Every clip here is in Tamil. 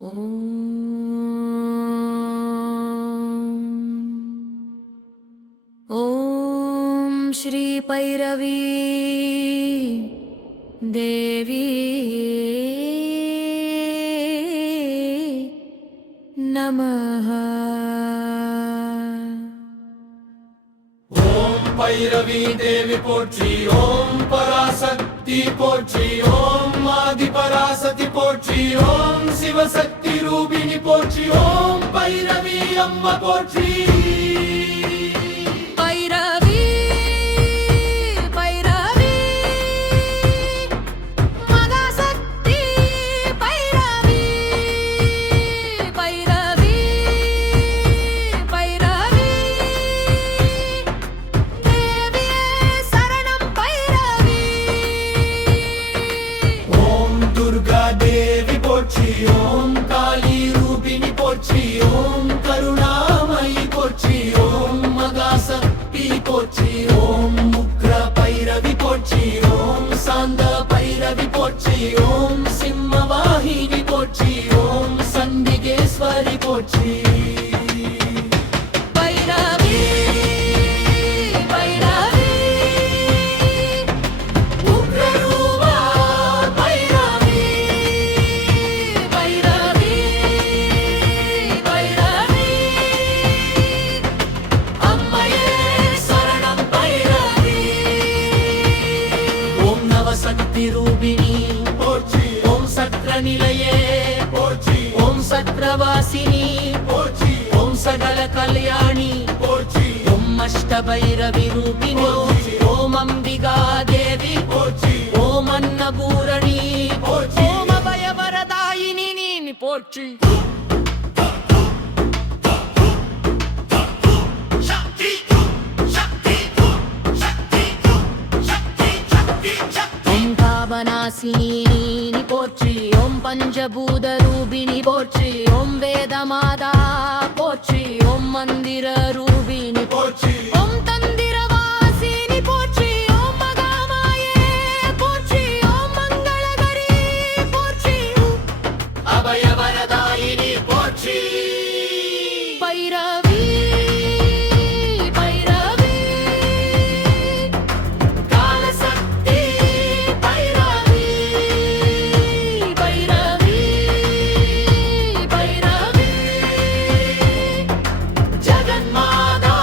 ॐ श्री भैरवी देवी नमः। ஓம் பைரவி தேவி போற்றி, ஓம் பராசக்தி போற்றி, ஓம் ஆதி பராசக்தி போற்றி, ஓம் சிவசக்தி ரூபிணி போற்றி, ஓம் பைரவி அம்மா போற்றி. भैरवी भैरवी महाशक्ति भैरवी भैरवी भैरवी देवी शरणं भैरवी। ஓம் துர்கா தேவி போற்றி, ஓம் காளி ரூபிணி போற்றி, ஓம் கருணாமயி போற்றி, ஓம் மகாசக்தி போற்றி, ஓம் முக்ர பைரவி போற்றி, ஓம் சாந்த பைரவி போற்றி, ஓம் சிம்மவாகினி போற்றி, ஓம் சண்டிகேஸ்வரி போற்றி. भैरवी भैरवी उग्ररूपा भैरवी भैरवी भैरवी अम्मये शरणं भैरवी। ஓம் நவசக்தி ரூபிணி போற்றி, ஓம் சக்கர நிலையே போற்றி, ओम सत्रवासिनी போற்றி, ओम सकल कल्याणी போற்றி, ओम अष्टभैरवी रूपिणी ओम अंबिका देवी போற்றி, ओम अन्नपूरणी போற்றி. ओम अभयवरदायिनी नी पोற்றி। ओम पावनासिनी नी पोற்றி ओम पंचभूत रूपिणी पोற்றி ओम वेदमाता पोற்றி ओम मंदिर रूपिणी போற்றி, ओम तंदिरवासिनी पोற்றி ओम மகாமாயே போற்றி ओम मंगलगरी போற்றி அபயவரதாயினி போற்றி. भैरवी भैरवी காலசக்தி भैरवी भैरवी भैरवी ஜெகன்மாதா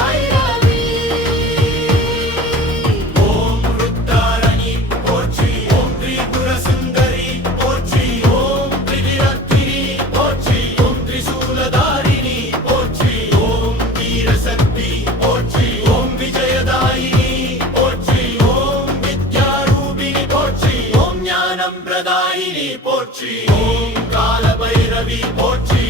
பைரவி. ஓம் ருத்தாரணி போற்றி, ஓம் திரிபுர சுந்தரி போற்றி, ஓம் திரிரத்திரி போற்றி, ஓம் திரிசூலதாரிணி போற்றி, ஓம் வீரசக்தி போற்றி, ஓம் விஜயதாயினி போற்றி, ஓம் வித்யாரூபிணி போற்றி, ஓம் ஞானம் பிரதாயினி போற்றி, ஓம் காலபைரவி போற்றி,